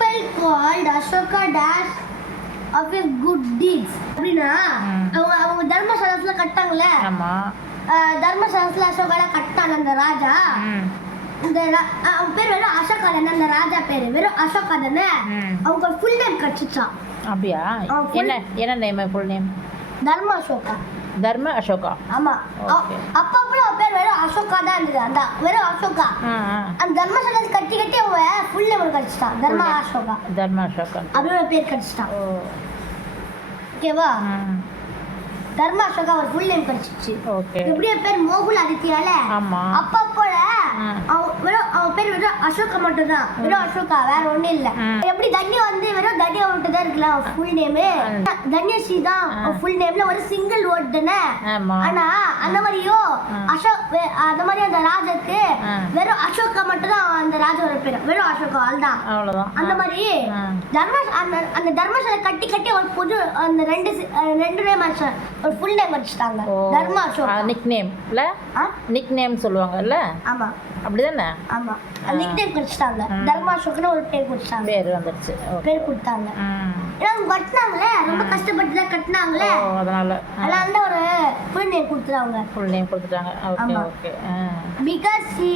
people called Ashoka dash of his good deeds. அப்படின்னா. அவங்க அவங்க தர்மசாலத்துல கட்டாங்கல்ல? ஆமாம் அஹ், தர்மசாலத்துல அசோகால கட்டான அந்த ராஜா. இந்த அவன் பேர் வெறும் அசோகா தானே அந்த ராஜா பேரு. வெறும் அசோகா தானே. அவங்க ஃபுல் நேம் கிடைச்சிச்சான் அப்படியா? என்ன என்ன நேம் ஃபுல் நேம் தர்ம அசோகா. தர்ம அசோகா. ஆமா. அப்ப அப்புறம் அவன் பேர் வெறும் அசோகா தான் இருந்தது. அந்த வெறும் அசோகா. அந்த தர்மசாலை கட்டி கட்டி அவன் ஃபுல் நேம் கிடைச்சிட்டான். தர்ம. அசோகா. தர்ம அசோகா. அப்படின்னு பேர் கிடைச்சிட்டான். ஓ. ஓகேவா தர்ம அசோகா ஒரு ஃபுல் நேம் கிடைச்சிச்சு. ஓகே. எப்படியே பேர் மோகுல் ஆதித்யால. ஆமாம் அப்பா வெறும் அவன் பேர் வெறும் அசோகா மட்டும் தான் வெறும் அசோகா வேற ஒண்ணும் இல்ல. எப்படி தன்யா வந்து வெறும் தன்யா மட்டும் தான் இருக்குல்ல அவன் ஃபுல் நேமு. தன்யஸ்ரீ தான். ஃபுல் நேம்ல ஒரு சிங்கிள் வேர்ட் தானே. ஆனா அந்த மாதிரியோ. அசோக் அந்த மாதிரி அந்த ராஜாக்கு. வெறும் அசோகா மட்டும் தான் அந்த ராஜாவோட பேர். வெறும் அசோகா அதுதான் அவ்வளோதான் அந்த மாதிரி. தர்ம அந்த அந்த தர்மசாலை கட்டி கட்டி ஒரு புது அந்த ரெண்டு ரெண்டு நேம் ஒரு ஃபுல் நேம் வச்சுட்டாங்க. தர்ம அசோகா. நிக் நேம் இல்லை ஆ? நிக் நேம் சொல்லுவாங்கல்ல? ஆமா. அப்படி தானே ஆமா. ஆ. நிக் நேம் கொடுத்துட்டாங்க. ம். தர்ம அசோக்னு ஒரு பேர் கொடுத்தாங்க. பேர் வந்துடுச்சு ஓகே பேர் கொடுத்தாங்க. ஏன்னா அவங்க கட்டினாங்களே. ரொம்ப. கஷ்டப்பட்டு தான் கட்டினாங்களே. அதனால். அதனால ஒரு ஃபுல் நேம் கொடுத்துருவாங்க ஃபுல் நேம் கொடுத்துட்டாங்க. Okay. Okay. Because he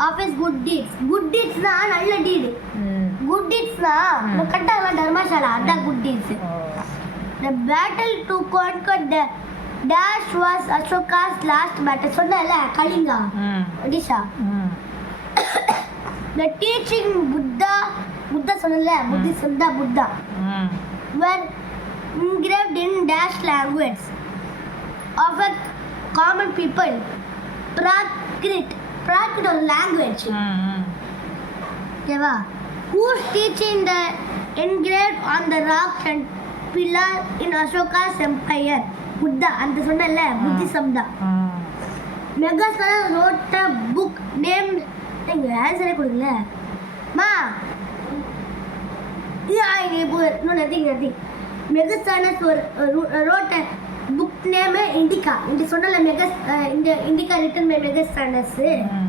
of is good deeds good deeds தான் நல்ல டீடு குட் டீட்ஸ்னா ம். நம்ம கட்டாங்களா தர்மசாலா அதான் குட் டீட்ஸ் ஓ. The battle to conquer dash was Ashoka's last battle. சொன்னல Kalinga Odisha The teaching Buddha Buddha சொன்னல புத்திசம் தான் Buddha were engraved in dash language of a common people. Prakrit Prakrit ஒரு ம் ஓகேவா whose teaching the engraved on the rocks and pillar in Ashoka's empire Buddha அந்த சொன்னல Buddhism தான் மெகாஸ்கர் wrote a book named எங்க ஆன்சரே கொடுக்கல? மா இது இப்போ நோ நதிங் நதிங் மெகஸ்டானஸ் ஒரு wrote a book name Indica. இந்த சொன்னல மெகஸ் இந்த இண்டிகா ரிட்டன் பை மெகஸ்டானஸ் ம்.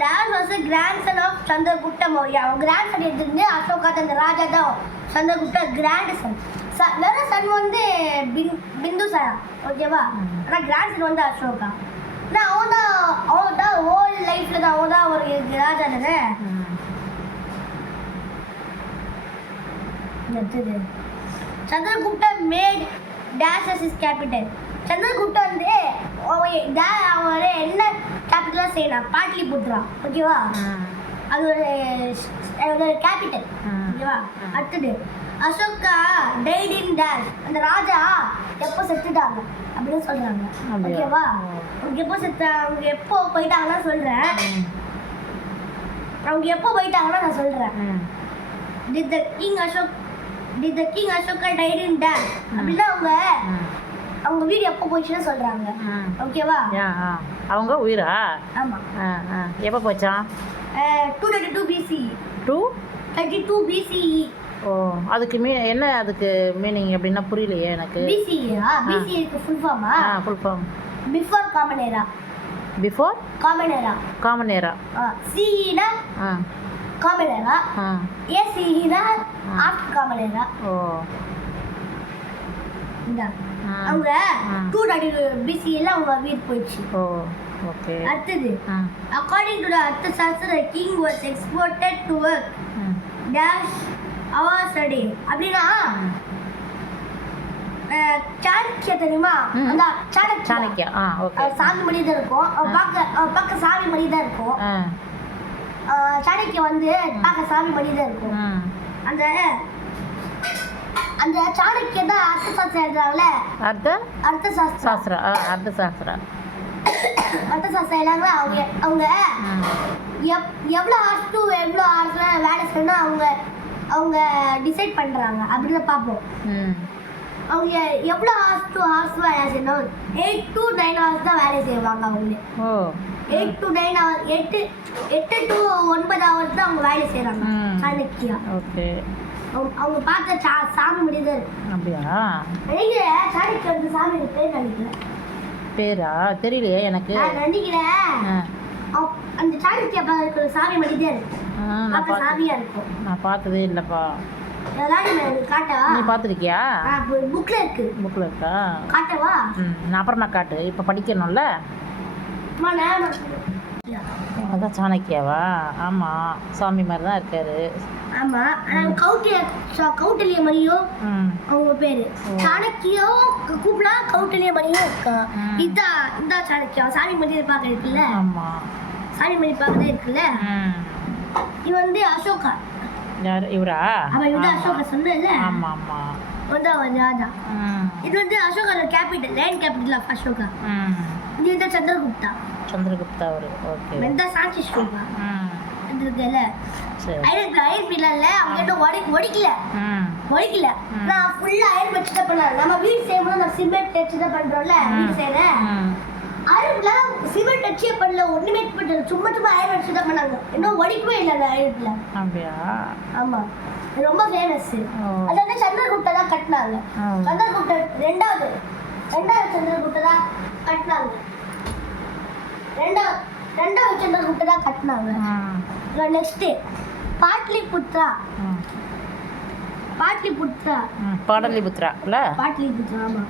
That was a grandson of Chandragupta Maurya. அவன் grandson எடுத்துருந்து அசோகா அந்த ராஜா தான் சந்திரகுப்தா grandson. ச- வேற சன் வந்து பின் பிந்துசாரா ஓகேவா. ஆனால் கிராண்ட்சன் வந்து அசோகா நான் அவன் தான் அவன் தான் ஓல்ட் லைஃப்ல தான் அவன் தான் ஒரு ராஜா தானே அடுத்தது Chandragupta made dash as his capital Chandragupta வந்து அவன் டே- அவன் என்ன கேபிட்டலாக செய்யலாம் பாட்லிபுத்ரா ஓகேவா ம் அது ஒரு கேபிட்டல். ஓகேவா. அடுத்தது அசோகா டைட் இன் டேஷ் அந்த ராஜா எப்போ செத்துட்டாங்க அப்படின்னு சொல்றாங்க? ஓகேவா. அவங்க எப்போ செத்த அவங்க எப்போ போயிட்டாங்கன்னா சொல்றேன். அவங்க எப்போ போயிட்டாங்கன்னா நான் சொல்றேன். Did the king Ashok did the king Ashoka died in dash. அப்படின்னா அவங்க அவங்க வீடு எப்போ போச்சுன்னு சொல்றாங்க. ஓகேவா? அவங்க உயிரா ஆமா. எப்போ போச்சான் two thirty two BC two thirty two BCE ஓ அதுக்கு மீ என்ன அதுக்கு மீனிங் அப்படின்னா புரியலையே எனக்கு. பிசிஇயா பிசிஇக்கு ஃபுல் ஃபார்மா ஆ? Full form before common era before common era common era சிஇனா ஆ காமன் ஏரா ஆ. ஏசிஇனா ஆஃப்டர் காமன் ஏரா ஓ. இந்த. அவங்க. டூ தேர்ட்டி பிசிஇல அவங்க வீடு போயிடுச்சு. ஓ. ஓகே அடுத்தது according to the Arthashastra king was expected to work dash hours a டே அப்படின்னா சாணக்கிய தெரியுமா. அந்த சாணக்கியா. சாமி மணி தான் இருக்கும் பார்க்க பார்க்க சாமி மணி தான் இருக்கும் சாணக்கிய வந்து பார்க்க சாமி மணி தான் இருக்கும் அந்த அந்த சாணக்கிய தான் அர்த்த சாஸ்திரம் எழுதுறாங்கல்ல? அர்த்த அர்த்த சாஸ்திரம். அர்த்த சாஸ்திரா அர்த்த சாஸ்திரம் எழுதுறாங்க அவங்க அவங்க எப் எவ்வளோ ஹார்ஸ் டு எவ்வளோ ஹார்ஸ்ல வேலை செய்யணும் அவங்க அவங்க டிசைட் பண்ணுறாங்க அப்படின்னு பார்ப்போம். ம். அவங்க எவ்வளோ ஹார்ஸ் டு ஹார்ஸ் வேலை செய்யணும்? எயிட் டு நைன் ஹவர்ஸ் தான் வேலை செய்வாங்க அவங்களே. ஓ. எயிட் டு நைன் ஹவர் எட்டு எட்டு டு ஒன்பது ஹவர்ஸ் தான் அவங்க வேலை செய்கிறாங்க. சாணக்கியா ஓகே. அவங்க அவங்க பார்த்த சா சாமி முடிதல் அப்படியா? நினைக்கிறேன் சாணக்கியா வந்து சாமி பேர் நினைக்கிறேன் பேரா? தெரியலையே எனக்கு. அந்த சாமி நான் பார்க்க பார்த்து சாமியா இருக்கும். நான் பார்த்ததே இல்லைப்பா. நீ பார்த்துருக்கியா? இருக்கு. புக்கில் இருக்கா? காட்டவா? நான் அப்புறமா காட்டு. இப்போ படிக்கணும்ல. அதான் சாணக்கியாவா? ஆமாம் சாமி மாதிரி தான் இருக்காரு. ஆமா. ஆனா கௌட்டிய ச- கௌட்டில்ய மணியும் அவங்க பேரு. சாணக்கியம் கூப்பிடா கௌட்டில்ய மணியும் இருக்கா. ம். இதான் இந்த சாணக்கியம் சாமி மணி பார்க்க இருக்குல்ல? ஆமாம் சாமி மணி பார்க்க இருக்குல்ல? இவன் வந்து அசோகா. யார்? இவரா? அவன் இவன் அசோகா சொன்னல ஆமாம் ஆமாம் வந்து அவன் ராஜா இது வந்து அசோகால capital land capital of Ashoka. இது வந்து சந்திரகுப்தா. சந்திரகுப்தா அவர். ஓகே. இந்த சாஞ்சி ஸ்ரூபா இருக்குல்ல சரி. ஐரன் ஐரன் பில்லர்ல அவங்க என்ன ஒடி ஒடிக்கல ம். ஒடிக்கல நான் ஃபுல்லா அயன் வச்சு தான் பண்ணேன் நம்ம வீடு செய்யும்போது நம்ம சிமெண்ட் வச்சு தான் பண்றோம்ல வீடு செய்யற. அயன்ல சிமெண்ட் வச்சே பண்ணல ஒண்ணுமே பண்ணல. சும்மா சும்மா அயன் வச்சு தான் பண்ணாங்க. இன்னும் ஒடிக்கவே இல்லை அந்த அயன்ல அப்படியா? ஆமா. ரொம்ப ஃபேமஸ் அது வந்து சந்திரகுப்தா தான் கட்டினாங்க. சந்திரகுப்தா ரெண்டாவது. ரெண்டாவது சந்திரகுப்தா தான் கட்டினாங்க. ரெண்டாவது. ரெண்டாவது சந்திரகுப்தா தான் கட்டினாங்க. நெக்ஸ்ட் பாட்லிபுத்ரா பாட்லிபுத்ரா பாடலிபுத்ரா இல்லை பாட்லிபுத்ரா ஆமா.